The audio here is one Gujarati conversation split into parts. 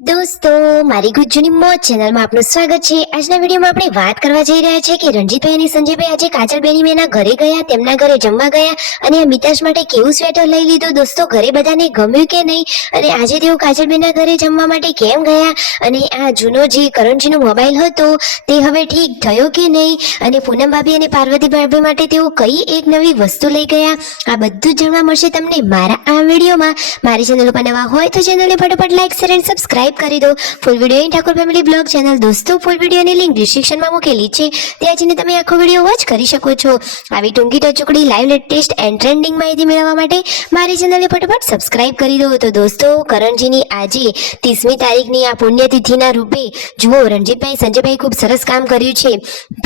દોસ્તો, મારી ગુજ્જુની મોજ ચેનલમાં આપનું સ્વાગત છે। આજના વિડીયોમાં આપણે વાત કરવા જઈ રહ્યા છીએ કે રણજીતભાઈ અને સંજયભાઈ આજે કાજલબેની મેના ઘરે ગયા, તેમના ઘરે જમવા ગયા અને આ મિતાશ માટે કેવું સ્વેટર લઈ લીધું। દોસ્તો, ઘરે બધાને ગમ્યું કે નહીં અને આજે તેઓ કાજલબેનના ઘરે જમવા માટે કેમ ગયા અને આ જૂનો જે કરણજીનો મોબાઈલ હતો તે હવે ઠીક થયો કે નહીં અને પૂનમ ભાભી અને પાર્વતી ભાભી માટે તેઓ કઈ એક નવી વસ્તુ લઈ ગયા, આ બધું જ જાણવા મળશે તમને મારા આ વિડીયોમાં। મારી ચેનલ ઉપર નવા હોય તો ચેનલને ફટાફટ લાઈક શેર અને સબસ્ક્રાઇબ કરી દો। Full video in Thakor family blog channel દોસ્તો, ફૂલ વિડીયોની લિંક ડિસ્ક્રિપ્શનમાં મૂકેલી છે, ત્યાં જઈને તમે આખો વિડીયો વોચ કરી શકો છો। આવી ટૂંકી ટચુકડી લાઈવ લેટેસ્ટ એન્ડ ટ્રેન્ડિંગ માહિતી મેળવવા માટે મારી ચેનલને ફટાફટ સબસ્ક્રાઇબ કરી દો। તો દોસ્તો, કરણજીની આજે 30મી તારીખની આ પુણ્યતિથિના રૂપે જુઓ રણજીતભાઈ સંજયભાઈ ખૂબ સરસ કામ કર્યું છે।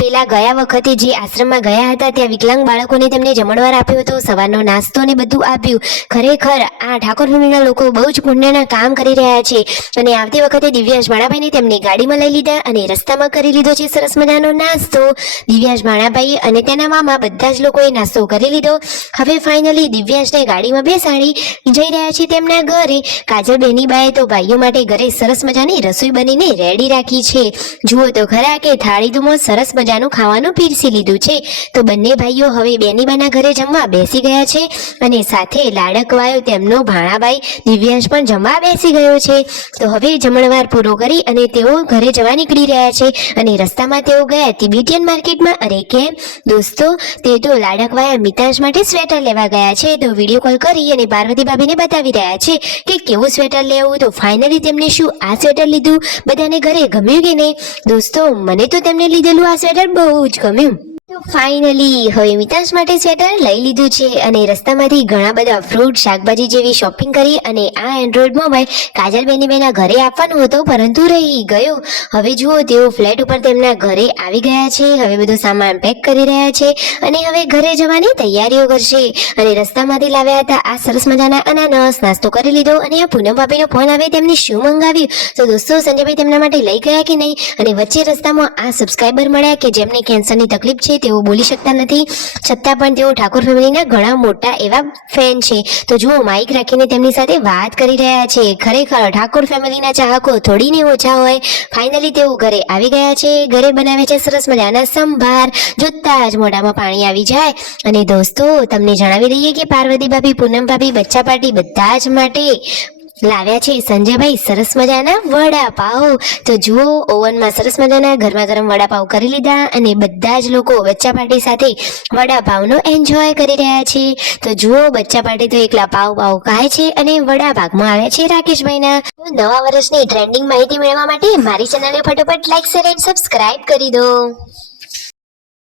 પેલા ગયા વખતે જે આશ્રમમાં ગયા હતા ત્યાં વિકલાંગ બાળકોને તેમને જમણવાર આપ્યો હતો, સવારનો નાસ્તો ને બધું આપ્યું। ખરેખર આ ઠાકોર ફેમિલીના લોકો બહુ જ પુણ્યના કામ કરી રહ્યા છે અને આવતી વખતે દિવ્યાંશ ભાણાભાઈને તેમની ગાડીમાં લઈ લીધા અને રસ્તામાં કરી લીધો છે સરસ મજાનો નાસ્તો। દિવ્યાંશ ભાણાભાઈ અને તેના મામા બધા જ લોકોએ નાસ્તો કરી લીધો। હવે ફાઇનલી દિવ્યાંશને ગાડીમાં બેસાડી જઈ રહ્યા છે તેમના ઘરે। કાજલબેની બાએ તો ભાઈઓ માટે ઘરે સરસ મજાની રસોઈ બનીને રેડી રાખી છે। જુઓ તો ખરા કે થાળીમાં સરસ મજાનું ખાવાનું પીરસી લીધું છે। તો બંને ભાઈઓ હવે બેનીબાના ઘરે જમવા બેસી ગયા છે અને સાથે લાડકવાયો તેમનો ભાણાભાઈ દિવ્યાંશ પણ જમવા બેસી ગયો છે। તો હવે જમણવાર પૂરો કરી અને તેઓ ઘરે જવા નીકળી રહ્યા છે અને રસ્તામાં તેઓ ગયા તિબેટિયન માર્કેટમાં। અરે કેમ દોસ્તો, તે તો લાડકવાયા મિતાશ માટે સ્વેટર લેવા ગયા છે। તો વિડીયો કોલ કરી અને પાર્વતી ભાભીને બતાવી રહ્યા છે કે કેવું સ્વેટર લેવું। તો ફાઇનલી તેમને શું આ સ્વેટર લીધું, બધાને ઘરે ગમ્યું કે નહીં? દોસ્તો, મને તો તેમને લીધેલું આ સ્વેટર બહુ જ ગમ્યું। તો ફાઇનલી હવે મિતાશ માટે સ્વેટર લઈ લીધું છે અને રસ્તામાંથી ઘણા બધા ફ્રૂટ શાકભાજી જેવી શોપિંગ કરી અને આ એન્ડ્રોઈડ મોબાઈલ કાજલબેની બેના ઘરે આપવાનો હતો પરંતુ રહી ગયો। હવે જુઓ તેઓ ફ્લેટ ઉપર તેમના ઘરે આવી ગયા છે, હવે બધો સામાન પેક કરી રહ્યા છે અને હવે ઘરે જવાની તૈયારીઓ કરશે। અને રસ્તામાંથી લાવ્યા હતા આ સરસ મજાના અનાનસ, નાસ્તો કરી લીધો અને આ પૂનમ ભાભીનો ફોન આવે તેમને શું મંગાવ્યું? તો દોસ્તો, સંજયભાઈ તેમના માટે લઈ ગયા કે નહીં? અને વચ્ચે રસ્તામાં આ સબસ્ક્રાઈબર મળ્યા કે જેમને કેન્સરની તકલીફ છે, તેઓ બોલી શકતા નથી છતાં પણ તેઓ ઠાકોર ફેમિલીના ઘણા મોટા એવા ફેન છે। તો જુઓ માઇક રાખીને તેમની સાથે વાત કરી રહ્યા છે। ખરેખર ઠાકોર ફેમિલીના ચાહકો થોડીને ઓછા હોય। ફાઇનલી તેઓ ઘરે આવી ગયા છે, ઘરે બનાવે છે સરસ મજાના સંભાર, જોતા જ મોઢામાં પાણી આવી જાય। અને દોસ્તો, તમને જણાવી દઈએ કે પાર્વતી ભાભી, પૂનમ ભાભી, બચ્ચા પાર્ટી બધા જ માટે લાવ્યા છે સંજયભાઈ સરસ મજાના વડાપાવ। તો જુઓ ઓવનમાં સરસ મજાના ગરમા ગરમ વડાપાવ કરી લીધા અને બધા જ લોકો બચ્ચા પાર્ટી સાથે વડાપાવનો એન્જોય કરી રહ્યા છે। તો જુઓ બચ્ચા પાર્ટી તો એકલા પાવ ખાય છે અને વડા ભાગમાં આવ્યા છે રાકેશભાઈના। નવા વર્ષની ટ્રેન્ડિંગ માહિતી મેળવવા માટે મારી ચેનલને ફટાફટ લાઈક શેર અને સબસ્ક્રાઇબ કરી દો।